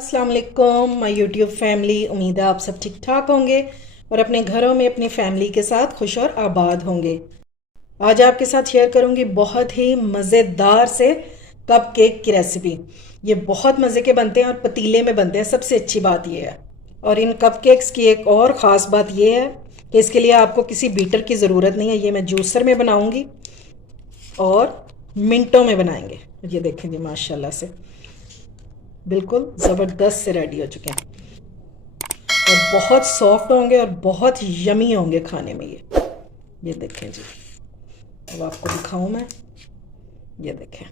अस्सलाम वालेकुम my YouTube family. उम्मीद है आप सब ठीक ठाक होंगे और अपने घरों में अपनी फैमिली के साथ खुश और आबाद होंगे। आज आपके साथ शेयर करूंगी बहुत ही मज़ेदार से कप केक की रेसिपी। ये बहुत मज़े के बनते हैं और पतीले में बनते हैं, सबसे अच्छी बात ये है। और इन कप केक्स की एक और ख़ास बात ये है कि इसके लिए आपको किसी बीटर की ज़रूरत नहीं है। ये मैं जूसर में बनाऊंगी और मिनटों में बनाएंगे। ये देखें जी, माशाल्लाह से बिल्कुल ज़बरदस्त से रेडी हो चुके हैं और बहुत सॉफ्ट होंगे और बहुत यमी होंगे खाने में। ये देखें जी, अब आपको दिखाऊं मैं। ये देखें,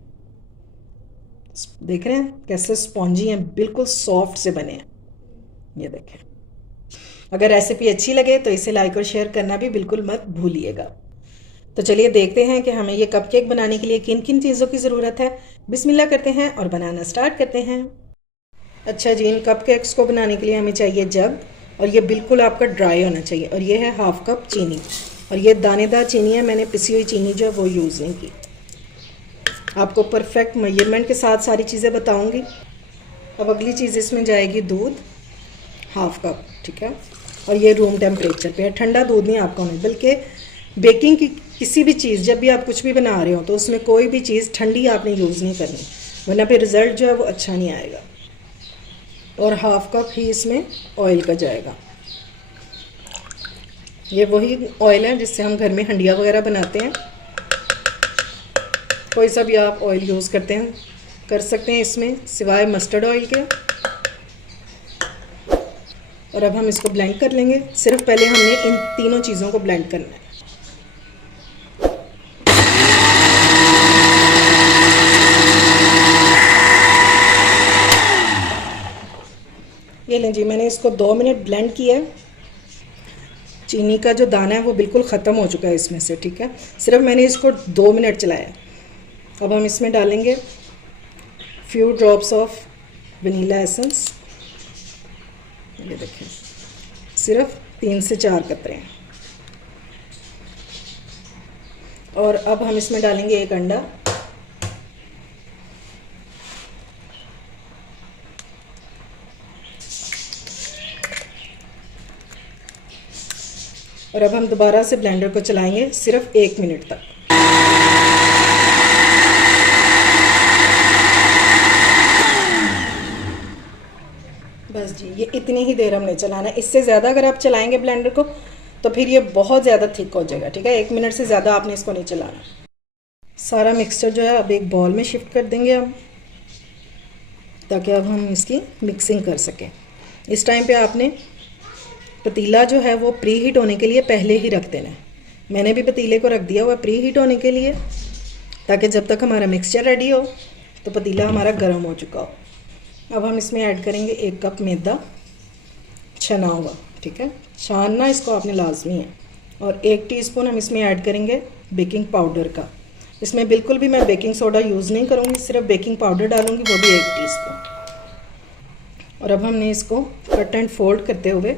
देख रहे हैं कैसे स्पॉन्जी हैं, बिल्कुल सॉफ्ट से बने हैं। ये देखें। अगर रेसिपी अच्छी लगे तो इसे लाइक और शेयर करना भी बिल्कुल मत भूलिएगा। तो चलिए देखते हैं कि हमें ये कपकेक बनाने के लिए किन किन चीज़ों की ज़रूरत है। बिस्मिल्लाह करते हैं और बनाना स्टार्ट करते हैं। अच्छा जी, इन कपकेक्स को बनाने के लिए हमें चाहिए जग, और ये बिल्कुल आपका ड्राई होना चाहिए। और ये है हाफ कप चीनी, और ये दानेदार चीनी है, मैंने पिसी हुई चीनी जो है वो यूज़ नहीं की। आपको परफेक्ट मेजरमेंट के साथ सारी चीज़ें बताऊंगी। अब अगली चीज़ इसमें जाएगी दूध, हाफ कप, ठीक है। और ये रूम टेम्परेचर पे है, ठंडा दूध नहीं आपका होना, बल्कि बेकिंग की किसी भी चीज़, जब भी आप कुछ भी बना रहे हो तो उसमें कोई भी चीज़ ठंडी आपने यूज़ नहीं करनी, वरना फिर रिज़ल्ट जो है वो अच्छा नहीं आएगा। और हाफ कप ही इसमें ऑयल का जाएगा। ये वही ऑयल है जिससे हम घर में हंडिया वगैरह बनाते हैं। कोई सा भी आप ऑयल यूज़ कर सकते हैं इसमें, सिवाय मस्टर्ड ऑयल के। और अब हम इसको ब्लेंड कर लेंगे। सिर्फ पहले हमने इन तीनों चीज़ों को ब्लेंड करना है। ये लें जी, मैंने इसको 2 मिनट ब्लेंड किया है। चीनी का जो दाना है वो बिल्कुल ख़त्म हो चुका है इसमें से, ठीक है। सिर्फ मैंने इसको 2 मिनट चलाया। अब हम इसमें डालेंगे few drops of vanilla essence. ये देखें, सिर्फ 3 से 4 कतरे हैं। और अब हम इसमें डालेंगे 1 अंडा। और अब हम दोबारा से ब्लेंडर को चलाएंगे सिर्फ 1 मिनट तक। बस जी, ये इतनी ही देर हमने चलाना है। इससे ज़्यादा अगर आप चलाएंगे ब्लेंडर को तो फिर ये बहुत ज़्यादा थिक हो जाएगा, ठीक है। 1 मिनट से ज़्यादा आपने इसको नहीं चलाना। सारा मिक्सचर जो है अब एक बॉल में शिफ्ट कर देंगे हम, ताकि अब हम इसकी मिक्सिंग कर सकें। इस टाइम पे आपने पतीला जो है वो प्री हीट होने के लिए पहले ही रख देना है। मैंने भी पतीले को रख दिया हुआ प्री हीट होने के लिए, ताकि जब तक हमारा मिक्सचर रेडी हो तो पतीला हमारा गर्म हो चुका हो। अब हम इसमें ऐड करेंगे 1 कप मैदा छना हुआ, ठीक है। छानना इसको आपने लाजमी है। और 1 टीस्पून हम इसमें ऐड करेंगे बेकिंग पाउडर का। इसमें बिल्कुल भी मैं बेकिंग सोडा यूज़ नहीं करूँगी, सिर्फ बेकिंग पाउडर डालूँगी, वो भी 1 टीस्पून। और अब हमने इसको कट एंड फोल्ड करते हुए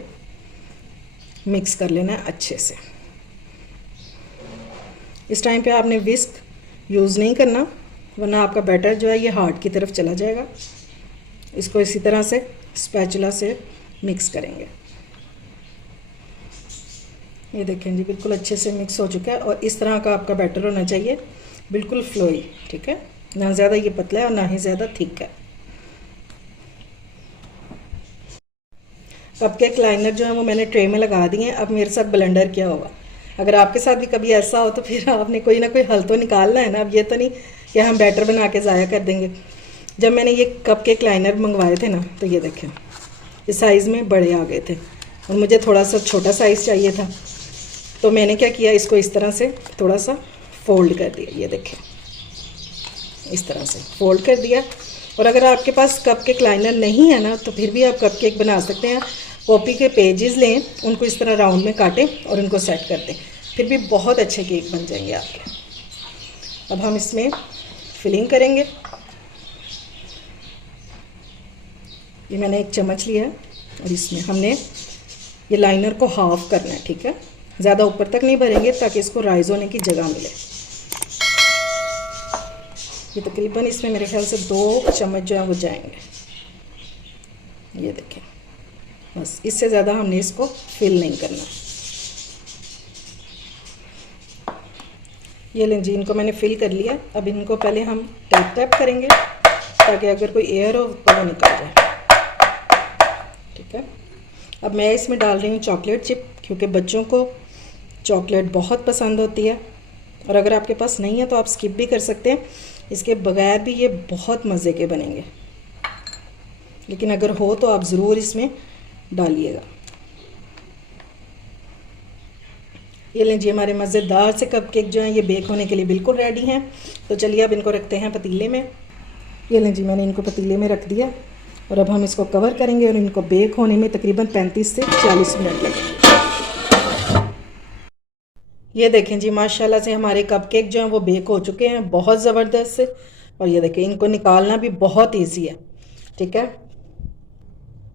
मिक्स कर लेना है अच्छे से। इस टाइम पे आपने विस्क यूज़ नहीं करना, वरना आपका बैटर जो है ये हार्ड की तरफ चला जाएगा। इसको इसी तरह से स्पैचुला से मिक्स करेंगे। ये देखें जी, बिल्कुल अच्छे से मिक्स हो चुका है। और इस तरह का आपका बैटर होना चाहिए, बिल्कुल फ्लोई, ठीक है। ना ज़्यादा ये पतला है और ना ही ज़्यादा थिक है। कपकेक लाइनर जो है वो मैंने ट्रे में लगा दिए हैं। अब मेरे साथ ब्लेंडर क्या होगा। अगर आपके साथ भी कभी ऐसा हो तो फिर आपने कोई ना कोई हल तो निकालना है ना। अब ये तो नहीं कि हम बैटर बना के ज़ाया कर देंगे। जब मैंने ये कपकेक लाइनर मंगवाए थे ना, तो ये देखें इस साइज़ में बड़े आ गए थे और मुझे थोड़ा सा छोटा साइज़ चाहिए था। तो मैंने क्या किया, इसको इस तरह से थोड़ा सा फोल्ड कर दिया। ये देखें, इस तरह से फोल्ड कर दिया। और अगर आपके पास कपकेक लाइनर नहीं है ना, तो फिर भी आप कपकेक बना सकते हैं। कॉपी के पेजेस लें, उनको इस तरह राउंड में काटें और उनको सेट कर दें, फिर भी बहुत अच्छे केक बन जाएंगे आपके। अब हम इसमें फिलिंग करेंगे। ये मैंने 1 चम्मच लिया है और इसमें हमने ये लाइनर को हाफ करना है, ठीक है। ज़्यादा ऊपर तक नहीं भरेंगे ताकि इसको राइज होने की जगह मिले। ये तकरीबन इसमें मेरे ख्याल से 2 चम्मच जो है वो जाएंगे। ये देखें, बस इससे ज़्यादा हमने इसको फिल नहीं करना। ये लें जी, इनको मैंने फिल कर लिया। अब इनको पहले हम टैप टैप करेंगे ताकि अगर कोई एयर हो तो वो निकल जाए। ठीक है, अब मैं इसमें डाल रही हूँ चॉकलेट चिप, क्योंकि बच्चों को चॉकलेट बहुत पसंद होती है। और अगर आपके पास नहीं है तो आप स्किप भी कर सकते हैं, इसके बगैर भी ये बहुत मज़े के बनेंगे। लेकिन अगर हो तो आप ज़रूर इसमें डालिएगा। ये लें जी, हमारे मज़ेदार से कपकेक जो हैं ये बेक होने के लिए बिल्कुल रेडी हैं। तो चलिए अब इनको रखते हैं पतीले में। ये लें जी, मैंने इनको पतीले में रख दिया और अब हम इसको कवर करेंगे और इनको बेक होने में तकरीबन 35 से 40 मिनट लगेंगे। ये देखें जी, माशाल्लाह से हमारे कपकेक जो हैं वो बेक हो चुके हैं बहुत ज़बरदस्त से। और ये देखें, इनको निकालना भी बहुत ईजी है। ठीक है,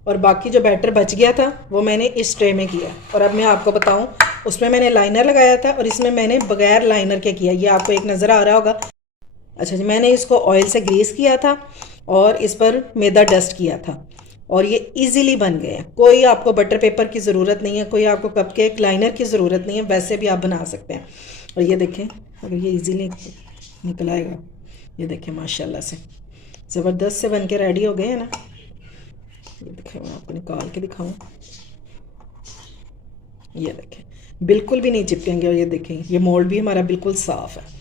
और बाकी जो बैटर बच गया था वो मैंने इस ट्रे में किया। और अब मैं आपको बताऊं, उसमें मैंने लाइनर लगाया था और इसमें मैंने बगैर लाइनर के किया। ये आपको एक नज़र आ रहा होगा। अच्छा जी, मैंने इसको ऑयल से ग्रीस किया था और इस पर मैदा डस्ट किया था और ये इजीली बन गए हैं। कोई आपको बटर पेपर की ज़रूरत नहीं है, कोई आपको कपकेक लाइनर की ज़रूरत नहीं है, वैसे भी आप बना सकते हैं। और ये देखें, अगर ये इजीली निकल आएगा। ये देखें, माशाल्लाह से ज़बरदस्त से बन के रेडी हो गए हैं ना। ये देखें, मैं आपको निकाल के दिखाऊं। ये देखें, बिल्कुल भी नहीं चिपकेंगे। और ये देखें, ये मोल्ड भी हमारा बिल्कुल साफ़ है।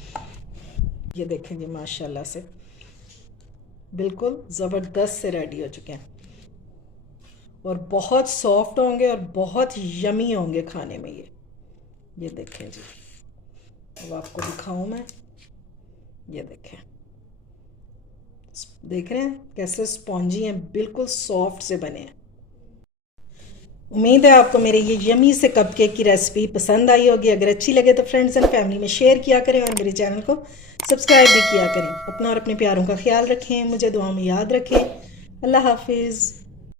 ये देखें जी, माशाल्लाह से बिल्कुल ज़बरदस्त से रेडी हो चुके हैं और बहुत सॉफ्ट होंगे और बहुत यमी होंगे खाने में। ये देखें जी, अब आपको दिखाऊं मैं। ये देखें, देख रहे हैं कैसे स्पॉन्जी हैं, बिल्कुल सॉफ्ट से बने हैं। उम्मीद है आपको मेरे ये यमी से कपकेक की रेसिपी पसंद आई होगी। अगर अच्छी लगे तो फ्रेंड्स एंड फैमिली में शेयर किया करें और मेरे चैनल को सब्सक्राइब भी किया करें। अपना और अपने प्यारों का ख्याल रखें, मुझे दुआ में याद रखें। अल्लाह हाफिज़।